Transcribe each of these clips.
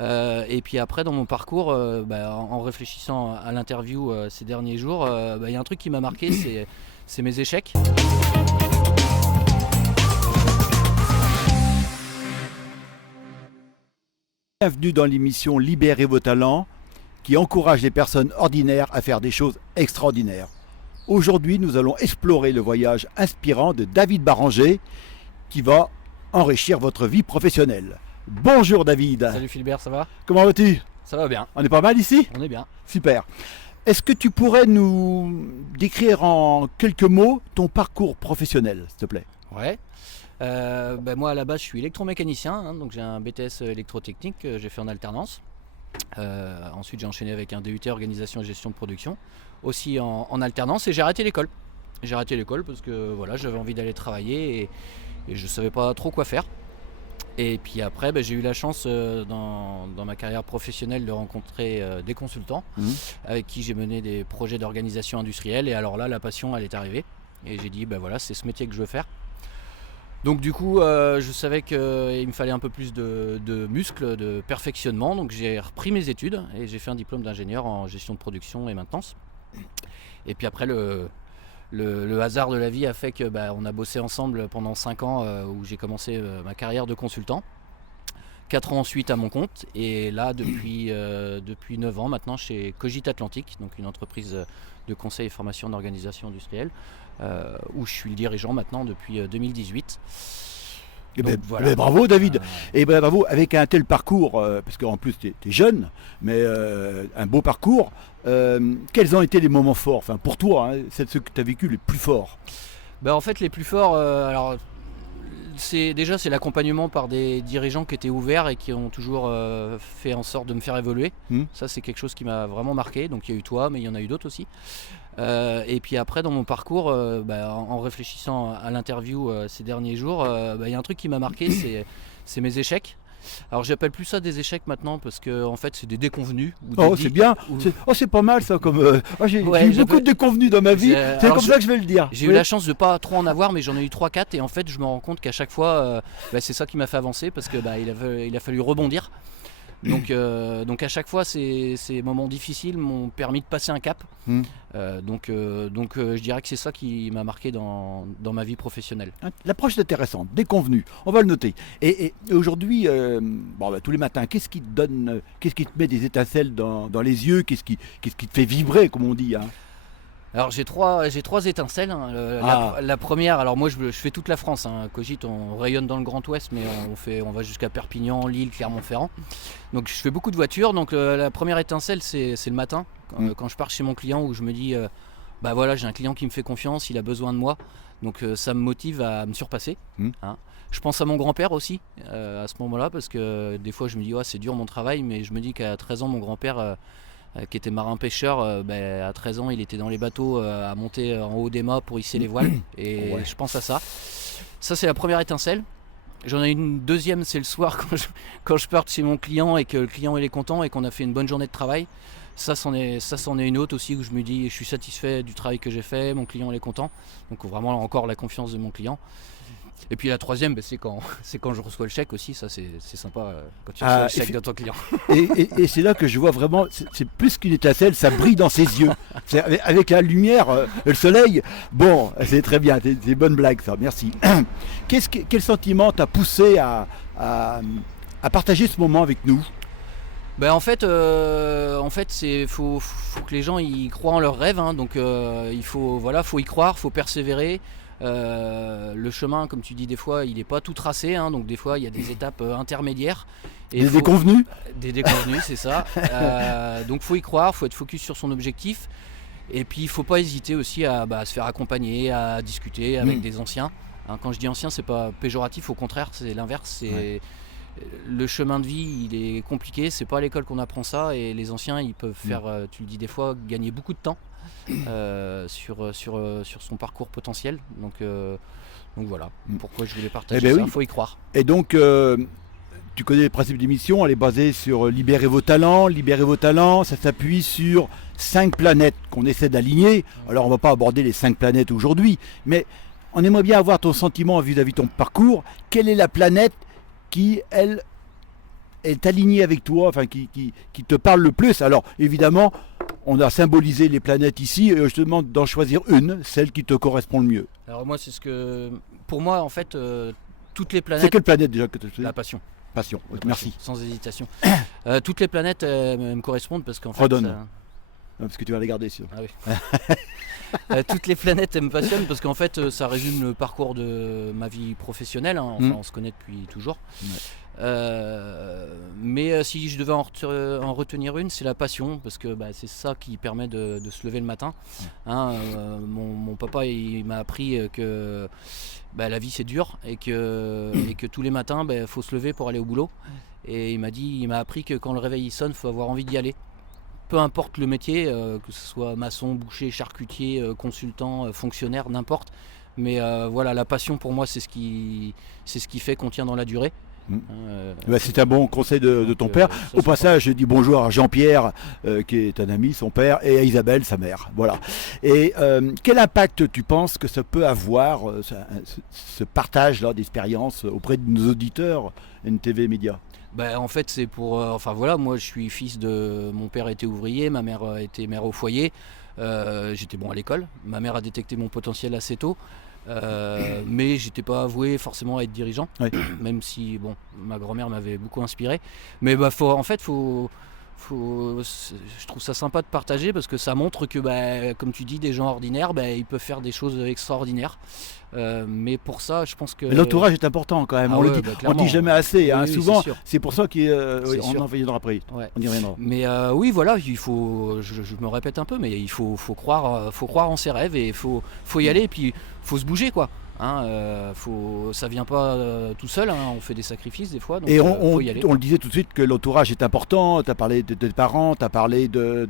Et puis après, dans mon parcours, en réfléchissant à l'interview ces derniers jours, il y a un truc qui m'a marqué, c'est mes échecs. Bienvenue dans l'émission Libérez vos talents qui encourage les personnes ordinaires à faire des choses extraordinaires. Aujourd'hui, nous allons explorer le voyage inspirant de David Baranger qui va enrichir votre vie professionnelle. Bonjour David. Salut Philbert, ça va? Comment vas-tu? Ça va bien, On est pas mal ici? on est bien. Super. Est-ce que tu pourrais nous décrire en quelques mots ton parcours professionnel, s'il te plaît? Ouais. Moi à la base je suis électromécanicien, donc j'ai un BTS électrotechnique que j'ai fait en alternance. Ensuite j'ai enchaîné avec un DUT organisation et gestion de production, aussi en alternance, et j'ai arrêté l'école. J'ai arrêté l'école parce que voilà, j'avais envie d'aller travailler et je ne savais pas trop quoi faire. Et puis après j'ai eu la chance dans ma carrière professionnelle de rencontrer des consultants avec qui j'ai mené des projets d'organisation industrielle, et alors là la passion elle est arrivée et j'ai dit voilà, c'est ce métier que je veux faire. Donc du coup, je savais qu'il me fallait un peu plus de muscles, de perfectionnement. Donc j'ai repris mes études et j'ai fait un diplôme d'ingénieur en gestion de production et maintenance. Et puis après, le hasard de la vie a fait que on a bossé ensemble pendant 5 ans où j'ai commencé ma carrière de consultant. 4 ans ensuite à mon compte, et là depuis 9 ans maintenant chez Cogite Atlantique, donc une entreprise de conseil et formation d'organisation industrielle, où je suis le dirigeant maintenant depuis 2018. Voilà. Bravo David. Et bravo, avec un tel parcours, parce qu'en plus tu es jeune, mais un beau parcours, quels ont été les moments forts, enfin pour toi, c'est ceux que tu as vécu les plus forts? En fait les plus forts, c'est l'accompagnement par des dirigeants qui étaient ouverts et qui ont toujours fait en sorte de me faire évoluer. Ça c'est quelque chose qui m'a vraiment marqué. Donc il y a eu toi, mais il y en a eu d'autres aussi. Et puis après dans mon parcours, en réfléchissant à l'interview ces derniers jours, il y a un truc qui m'a marqué, c'est mes échecs. Alors j'appelle plus ça des échecs maintenant parce que en fait c'est des déconvenus. C'est bien, c'est pas mal ça comme... j'ai eu beaucoup de déconvenus dans ma vie, c'est comme ça que je vais le dire. J'ai eu la chance de pas trop en avoir, mais j'en ai eu 3-4, et en fait je me rends compte qu'à chaque fois c'est ça qui m'a fait avancer, parce que il a fallu rebondir. Donc à chaque fois ces moments difficiles m'ont permis de passer un cap. Je dirais que c'est ça qui m'a marqué dans ma vie professionnelle. L'approche est intéressante, déconvenue, on va le noter. Et aujourd'hui, tous les matins, qu'est-ce qui te donne, qu'est-ce qui te met des étincelles dans les yeux, qu'est-ce qui te fait vibrer, comme on dit, Alors j'ai trois étincelles. La première, alors moi je fais toute la France. Cogite, on rayonne dans le Grand Ouest, mais on va jusqu'à Perpignan, Lille, Clermont-Ferrand. Donc je fais beaucoup de voitures. Donc la première étincelle, c'est le matin, quand je pars chez mon client, où je me dis j'ai un client qui me fait confiance, il a besoin de moi. Donc ça me motive à me surpasser. Je pense à mon grand-père aussi à ce moment-là, parce que des fois je me dis c'est dur mon travail, mais je me dis qu'à 13 ans mon grand-père qui était marin-pêcheur, à 13 ans il était dans les bateaux à monter en haut des mâts pour hisser les voiles, et je pense à ça. Ça c'est la première étincelle. J'en ai une deuxième, c'est le soir quand je parte chez mon client et que le client il est content et qu'on a fait une bonne journée de travail. Ça c'en est une autre aussi, où je me dis je suis satisfait du travail que j'ai fait, mon client il est content, donc vraiment encore la confiance de mon client. Et puis la troisième, c'est quand je reçois le chèque aussi. Ça c'est sympa quand tu reçois le chèque de ton client. Et c'est là que je vois vraiment, c'est plus qu'une étincelle, ça brille dans ses yeux. C'est avec la lumière, le soleil. Bon, c'est très bien, c'est des bonnes blagues ça, merci. Quel sentiment t'a poussé à partager ce moment avec nous? En fait, faut que les gens y croient en leurs rêves, donc il faut y croire, faut persévérer. Le chemin, comme tu dis, des fois il n'est pas tout tracé, donc des fois il y a des étapes intermédiaires. Des déconvenus. Des déconvenus, c'est ça. Donc faut y croire, faut être focus sur son objectif. Et puis il faut pas hésiter aussi à se faire accompagner, à discuter avec des anciens. Quand je dis anciens, c'est pas péjoratif, au contraire, c'est l'inverse. Le chemin de vie, il est compliqué, c'est pas à l'école qu'on apprend ça, et les anciens, ils peuvent faire, tu le dis des fois, gagner beaucoup de temps sur son parcours potentiel. Donc voilà, pourquoi je voulais partager ça, faut y croire. Et donc, tu connais le principe d'émission, elle est basée sur libérer vos talents. Libérer vos talents, ça s'appuie sur 5 planètes qu'on essaie d'aligner. Alors on va pas aborder les 5 planètes aujourd'hui, mais on aimerait bien avoir ton sentiment vis-à-vis de ton parcours. Quelle est la planète qui, elle, est alignée avec toi, enfin qui te parle le plus. Alors évidemment, on a symbolisé les planètes ici, et je te demande d'en choisir une, celle qui te correspond le mieux. Alors moi, c'est ce que... Pour moi, en fait, toutes les planètes... C'est quelle planète déjà que tu fais? La passion. Passion, La merci. passion, sans hésitation. Toutes les planètes me correspondent parce qu'en fait... Redonne. Parce que tu vas les garder, sûr. Ah oui. Toutes les planètes elles me passionnent parce qu'en fait ça résume le parcours de ma vie professionnelle, hein. Enfin, on se connaît depuis toujours. Mais si je devais en retenir une, c'est la passion, parce que c'est ça qui permet de se lever le matin, hein. Mon papa il m'a appris que la vie c'est dur et que tous les matins faut se lever pour aller au boulot, et il m'a appris que quand le réveil il sonne, faut avoir envie d'y aller. Peu importe le métier, que ce soit maçon, boucher, charcutier, consultant, fonctionnaire, n'importe. Mais voilà, la passion pour moi, c'est ce qui fait qu'on tient dans la durée. C'est un bon conseil de ton père. Au passage, je dis bonjour à Jean-Pierre, qui est un ami, son père, et à Isabelle, sa mère. Voilà. Et quel impact tu penses que ça peut avoir, ce partage-là d'expérience auprès de nos auditeurs NTV Média? En fait, c'est pour... moi je suis fils de... Mon père était ouvrier, ma mère était mère au foyer. J'étais bon à l'école. Ma mère a détecté mon potentiel assez tôt. Mais j'étais pas avoué forcément à être dirigeant. Oui. Même si, ma grand-mère m'avait beaucoup inspiré. Mais je trouve ça sympa de partager, parce que ça montre que, comme tu dis, des gens ordinaires, ils peuvent faire des choses extraordinaires. Mais pour ça, je pense que... L'entourage est important quand même, on dit jamais assez, hein. Oui, souvent, c'est pour ça qu'on en reviendra après, on y reviendra. Mais oui, voilà, il faut, je me répète un peu, mais il faut croire en ses rêves, et il faut y aller, et puis il faut se bouger, quoi. Ça vient pas tout seul, hein, on fait des sacrifices des fois, donc et faut y aller. On le disait tout de suite que l'entourage est important. Tu as parlé de tes parents, tu as parlé de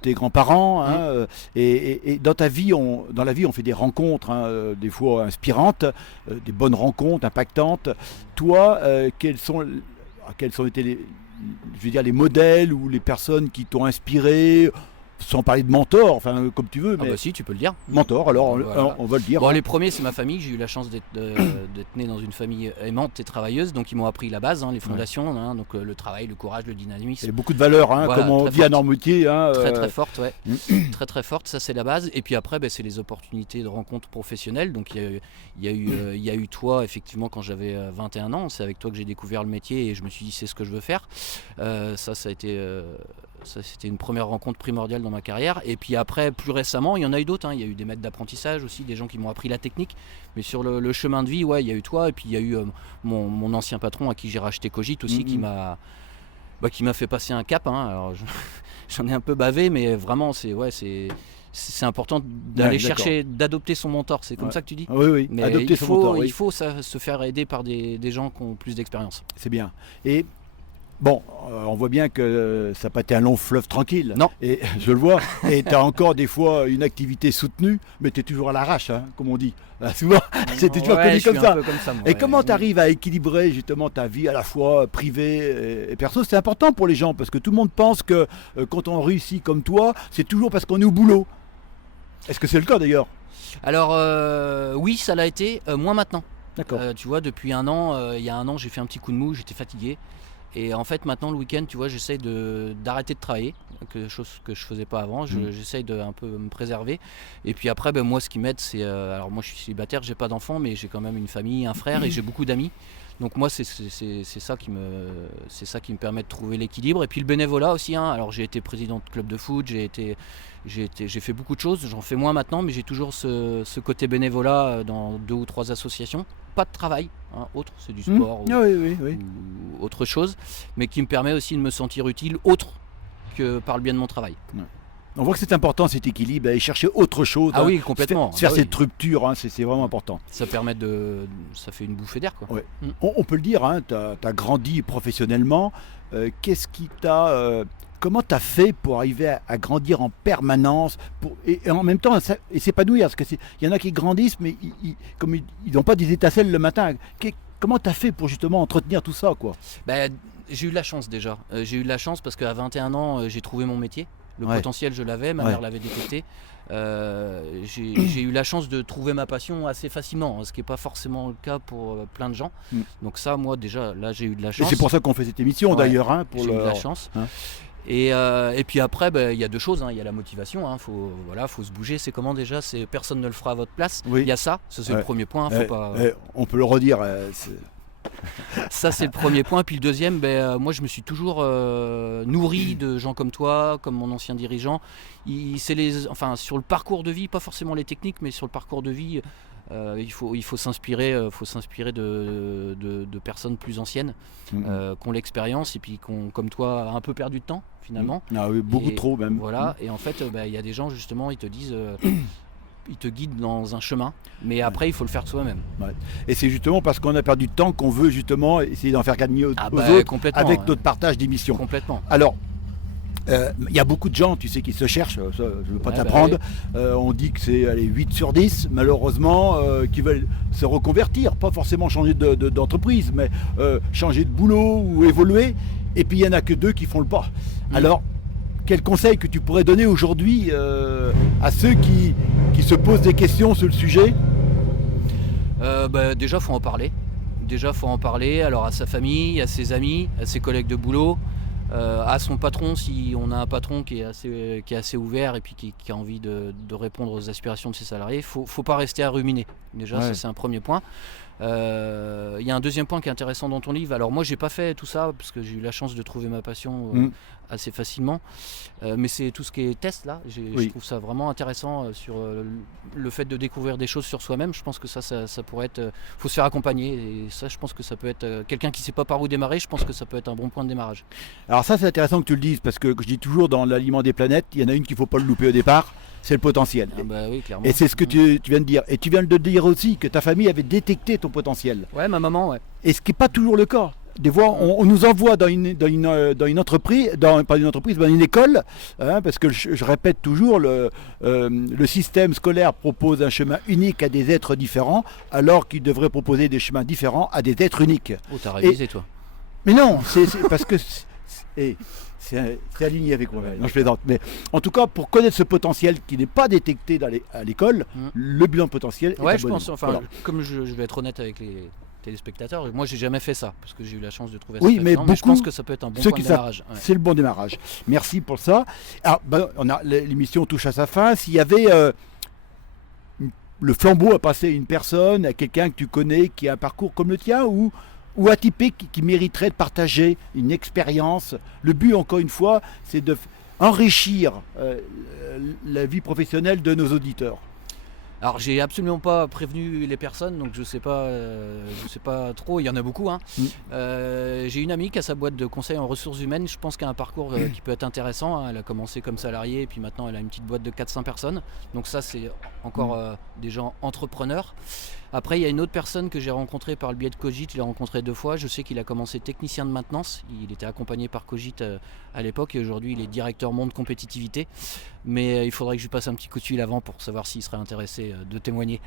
tes grands-parents, hein, et dans dans la vie on fait des rencontres, hein, des fois inspirantes, des bonnes rencontres, impactantes. Toi, quels ont été les modèles ou les personnes qui t'ont inspiré, sans parler de mentor, enfin comme tu veux, mais si, tu peux le dire. Mentor, alors voilà. On va le dire. Les premiers, c'est ma famille. J'ai eu la chance d'être né dans une famille aimante et travailleuse, donc ils m'ont appris la base, hein, les fondations, hein, donc le travail, le courage, le dynamisme. Et beaucoup de valeurs, hein, comme on dit à Normoutier. Hein, très forte, ouais. très forte, ça c'est la base. Et puis après, c'est les opportunités de rencontres professionnelles. Donc il y a eu toi, effectivement, quand j'avais 21 ans. C'est avec toi que j'ai découvert le métier et je me suis dit c'est ce que je veux faire. Ça a été... Ça, c'était une première rencontre primordiale dans ma carrière. Et puis après, plus récemment, il y en a eu d'autres, hein. Il y a eu des maîtres d'apprentissage aussi, des gens qui m'ont appris la technique. Mais sur le chemin de vie, il y a eu toi. Et puis il y a eu mon ancien patron à qui j'ai racheté Cogit aussi, qui m'a fait passer un cap, hein. Alors, j'en ai un peu bavé, mais vraiment, c'est important d'aller chercher, d'adopter son mentor. C'est comme ça que tu dis? Oui, mais adopter son mentor. Il faut se faire aider par des gens qui ont plus d'expérience. C'est bien. Et bon, on voit bien que ça n'a pas été un long fleuve tranquille. Non. Et je le vois. Et tu as encore des fois une activité soutenue, mais tu es toujours à l'arrache, hein, comme on dit. Souvent, c'était toujours connu comme ça. Et comment tu arrives à équilibrer justement ta vie à la fois privée et perso? C'est important pour les gens, parce que tout le monde pense que quand on réussit comme toi, c'est toujours parce qu'on est au boulot. Est-ce que c'est le cas d'ailleurs? Alors oui, ça l'a été, moins maintenant. D'accord. Tu vois, depuis un an, il y a un an, j'ai fait un petit coup de mou, j'étais fatigué. Et en fait, maintenant, le week-end, tu vois, j'essaye d'arrêter de travailler, chose que je faisais pas avant. J'essaye de un peu me préserver. Et puis après, moi, ce qui m'aide, c'est... alors moi, je suis célibataire, j'ai pas d'enfants, mais j'ai quand même une famille, un frère, et j'ai beaucoup d'amis. Donc moi, c'est ça qui me permet de trouver l'équilibre. Et puis le bénévolat aussi, hein. Alors j'ai été président de club de foot, j'ai fait beaucoup de choses. J'en fais moins maintenant, mais j'ai toujours ce côté bénévolat dans 2 ou 3 associations. Pas de travail, hein, autre, c'est du sport ou autre chose, mais qui me permet aussi de me sentir utile autre que par le bien de mon travail. Ouais. On voit que c'est important, cet équilibre, et chercher autre chose. Ah oui, complètement. Faire cette rupture, hein, c'est vraiment important. Ça fait une bouffée d'air, quoi. Ouais. On peut le dire, hein, tu as grandi professionnellement. Qu'est-ce qui t'a... comment tu as fait pour arriver à grandir en permanence et en même temps et s'épanouir? Parce qu'il y en a qui grandissent, mais ils n'ont pas des étincelles le matin. Comment tu as fait pour justement entretenir tout ça, quoi? J'ai eu de la chance déjà. J'ai eu de la chance parce qu'à 21 ans, j'ai trouvé mon métier. Le Ouais. potentiel, je l'avais, ma Ouais. mère l'avait détecté. J'ai eu la chance de trouver ma passion assez facilement, hein, ce qui n'est pas forcément le cas pour plein de gens. Mm. Donc ça, moi déjà, là j'ai eu de la Et chance. c'est pour ça qu'on fait cette émission Ouais, d'ailleurs. Hein, pour j'ai eu de la leur- chance. hein. Et puis après, il y a deux choses, hein. Il y a la motivation, hein. Faut se bouger. C'est comment déjà? C'est personne ne le fera à votre place. Oui. Il y a ça, c'est Ouais. le premier point. Faut pas... On peut le redire. Ça c'est le premier point. Puis le deuxième, moi je me suis toujours nourri de gens comme toi, comme mon ancien dirigeant. Sur le parcours de vie, pas forcément les techniques, mais sur le parcours de vie, il faut s'inspirer de personnes plus anciennes, qui ont l'expérience et puis qui ont, comme toi, un peu perdu de temps finalement. Ah oui, beaucoup Et trop même. Voilà, et en fait, il y a des gens justement, ils te disent, ils te guident dans un chemin, mais après il faut le faire soi-même. Et c'est justement parce qu'on a perdu de temps qu'on veut justement essayer d'en faire gagner aux Ah autres complètement, avec ouais. notre partage d'émissions. Complètement. Alors, il y a beaucoup de gens, tu sais, qui se cherchent, ça, je ne veux pas Ouais, t'apprendre. On dit que c'est 8 sur 10, malheureusement, qui veulent se reconvertir, pas forcément changer d'entreprise, mais changer de boulot ou évoluer. Et puis il n'y en a que 2 qui font le pas. Alors, quel conseil que tu pourrais donner aujourd'hui à ceux qui se posent des questions sur le sujet? Déjà, faut en parler. Alors à sa famille, à ses amis, à ses collègues de boulot, à son patron, si on a un patron qui est assez ouvert et puis qui a envie de répondre aux aspirations de ses salariés. Faut pas rester à ruminer. Déjà, ça c'est un premier point. Il y a un deuxième point qui est intéressant dans ton livre. Alors moi j'ai pas fait tout ça parce que j'ai eu la chance de trouver ma passion assez facilement, mais c'est tout ce qui est test là. Je trouve ça vraiment intéressant sur le fait de découvrir des choses sur soi-même. Je pense que ça pourrait être, faut se faire accompagner, et ça je pense que ça peut être quelqu'un qui sait pas par où démarrer. Je pense que ça peut être un bon point de démarrage. Alors ça c'est intéressant que tu le dises, parce que je dis toujours dans l'aliment des planètes, il y en a une qu'il ne faut pas le louper au départ, c'est le potentiel. Oui, clairement. Et c'est ce que tu viens de dire. Et tu viens de dire aussi que ta famille avait détecté ton potentiel. Ouais, ma maman, ouais. Et ce qui n'est pas toujours le cas. Des fois, on nous envoie dans une entreprise, pas une entreprise, mais dans une école, hein, parce que je répète toujours, le système scolaire propose un chemin unique à des êtres différents, alors qu'il devrait proposer des chemins différents à des êtres uniques. Oh, t'as révisé toi. Mais non, c'est parce que c'est aligné avec moi. Non, je plaisante. Mais en tout cas, pour connaître ce potentiel qui n'est pas détecté à l'école, le bilan potentiel est Ouais, je abonné. pense. Comme je vais être honnête avec les téléspectateurs, moi j'ai jamais fait ça parce que j'ai eu la chance de trouver ça. Oui, mais je pense que ça peut être un bon point de démarrage. Ouais. C'est le bon démarrage. Merci pour ça. Alors, l'émission touche à sa fin. S'il y avait le flambeau à passer à une personne, à quelqu'un que tu connais qui a un parcours comme le tien ou atypique, qui mériterait de partager une expérience. Le but, encore une fois, c'est d'enrichir la vie professionnelle de nos auditeurs. Alors j'ai absolument pas prévenu les personnes, donc je sais pas trop. Il y en a beaucoup. Hein. J'ai une amie qui a sa boîte de conseil en ressources humaines. Je pense qu'elle a un parcours qui peut être intéressant. Hein. Elle a commencé comme salariée et puis maintenant elle a une petite boîte de 400 personnes. Donc ça c'est encore des gens entrepreneurs. Après il y a une autre personne que j'ai rencontrée par le biais de Cogit. Je l'ai rencontré 2 fois. Je sais qu'il a commencé technicien de maintenance. Il était accompagné par Cogit à l'époque et aujourd'hui il est directeur monde compétitivité. Mais il faudrait que je lui passe un petit coup de fil avant pour savoir s'il serait intéressé de témoigner.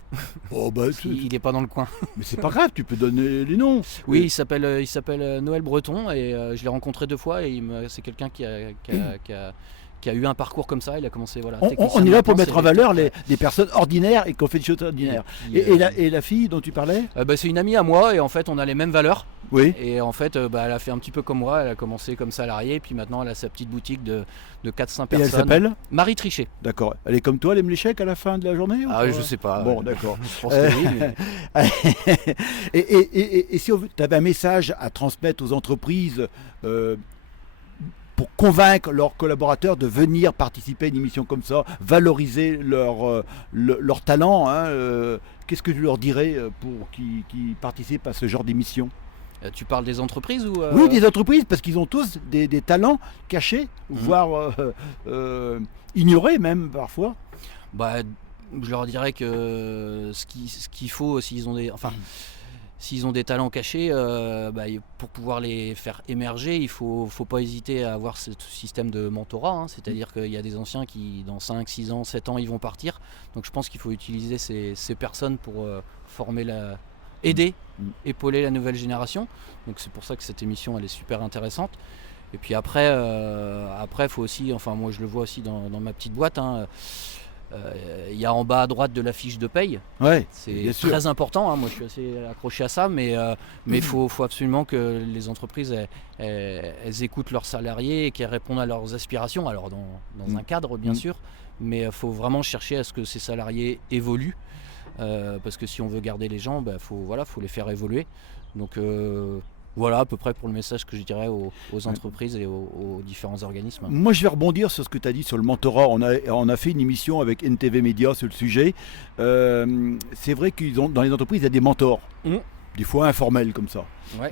Oh il n'est pas dans le coin. Mais c'est pas grave, tu peux donner les noms. Oui, il s'appelle Noël Breton et je l'ai rencontré 2 fois et c'est quelqu'un qui a eu un parcours comme ça. Il a commencé on est là pour mettre en valeur les personnes ordinaires et qu'on fait des choses ordinaires. Et la fille dont tu parlais c'est une amie à moi et en fait on a les mêmes valeurs. Oui. Et en fait elle a fait un petit peu comme moi. Elle a commencé comme salariée et puis maintenant elle a sa petite boutique de 400 personnes. Et elle s'appelle Marie Trichet. D'accord. Elle est comme toi, elle aime l'échec à la fin de la journée Je sais pas. Bon, d'accord. Je pense que oui. Mais... et si tu avais un message à transmettre aux entreprises pour convaincre leurs collaborateurs de venir participer à une émission comme ça, valoriser leur talent, hein, qu'est-ce que tu leur dirais pour qu'ils participent à ce genre d'émission? Tu parles des entreprises ou Oui, des entreprises, parce qu'ils ont tous des talents cachés, voire ignorés même parfois. Je leur dirais que ce qu'il faut, s'ils ont des talents cachés, pour pouvoir les faire émerger, il faut pas hésiter à avoir ce système de mentorat. Hein, c'est-à-dire qu'il y a des anciens qui, dans 5, 6 ans, 7 ans, ils vont partir. Donc je pense qu'il faut utiliser ces personnes pour former aider, épauler la nouvelle génération. Donc c'est pour ça que cette émission elle est super intéressante. Et puis après, faut aussi, enfin moi je le vois aussi dans ma petite boîte, hein, il y a en bas à droite de la fiche de paye. Ouais, C'est bien sûr. très important, hein, moi je suis assez accroché à ça, mais il faut absolument que les entreprises elles écoutent leurs salariés et qu'elles répondent à leurs aspirations, alors dans un cadre bien sûr, mais il faut vraiment chercher à ce que ces salariés évoluent, parce que si on veut garder les gens, faut les faire évoluer. Donc voilà à peu près pour le message que je dirais aux entreprises et aux différents organismes. Moi, je vais rebondir sur ce que tu as dit sur le mentorat. On a fait une émission avec NTV Média sur le sujet. C'est vrai qu'ils ont dans les entreprises, il y a des mentors, des fois informels comme ça. Ouais.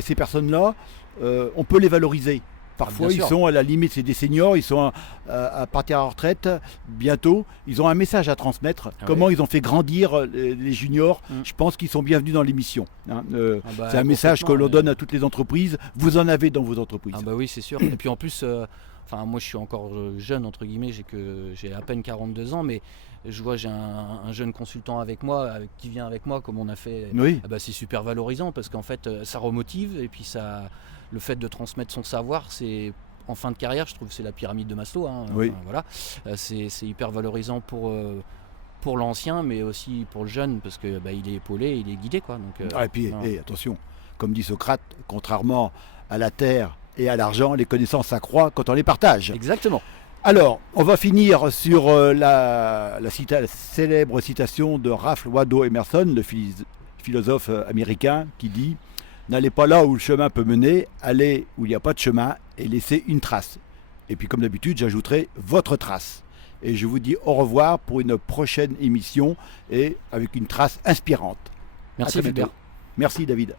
Ces personnes-là, on peut les valoriser. Parfois, bien ils sûr. sont à la limite, c'est des seniors, ils sont à partir à la retraite bientôt. Ils ont un message à transmettre. Comment ils ont fait grandir les juniors. Je pense qu'ils sont bienvenus dans l'émission. Hein. C'est un message que l'on donne à toutes les entreprises. Vous en avez dans vos entreprises. Ah bah oui, c'est sûr. Et puis en plus, moi je suis encore jeune entre guillemets, j'ai à peine 42 ans, mais je vois j'ai un jeune consultant avec moi, qui vient avec moi comme on a fait. Oui. C'est super valorisant parce qu'en fait ça remotive et puis le fait de transmettre son savoir, c'est en fin de carrière, je trouve que c'est la pyramide de Maslow. Hein. Oui. Enfin, voilà. C'est hyper valorisant pour l'ancien, mais aussi pour le jeune parce que il est épaulé, il est guidé quoi. Donc, et puis attention, comme dit Socrate, contrairement à la terre et à l'argent, les connaissances s'accroissent quand on les partage. Exactement. Alors, on va finir sur la célèbre citation de Ralph Waldo Emerson, le philosophe américain, qui dit « N'allez pas là où le chemin peut mener, allez où il n'y a pas de chemin et laissez une trace. » Et puis comme d'habitude, j'ajouterai votre trace. Et je vous dis au revoir pour une prochaine émission et avec une trace inspirante. Merci Fulbert. Merci David.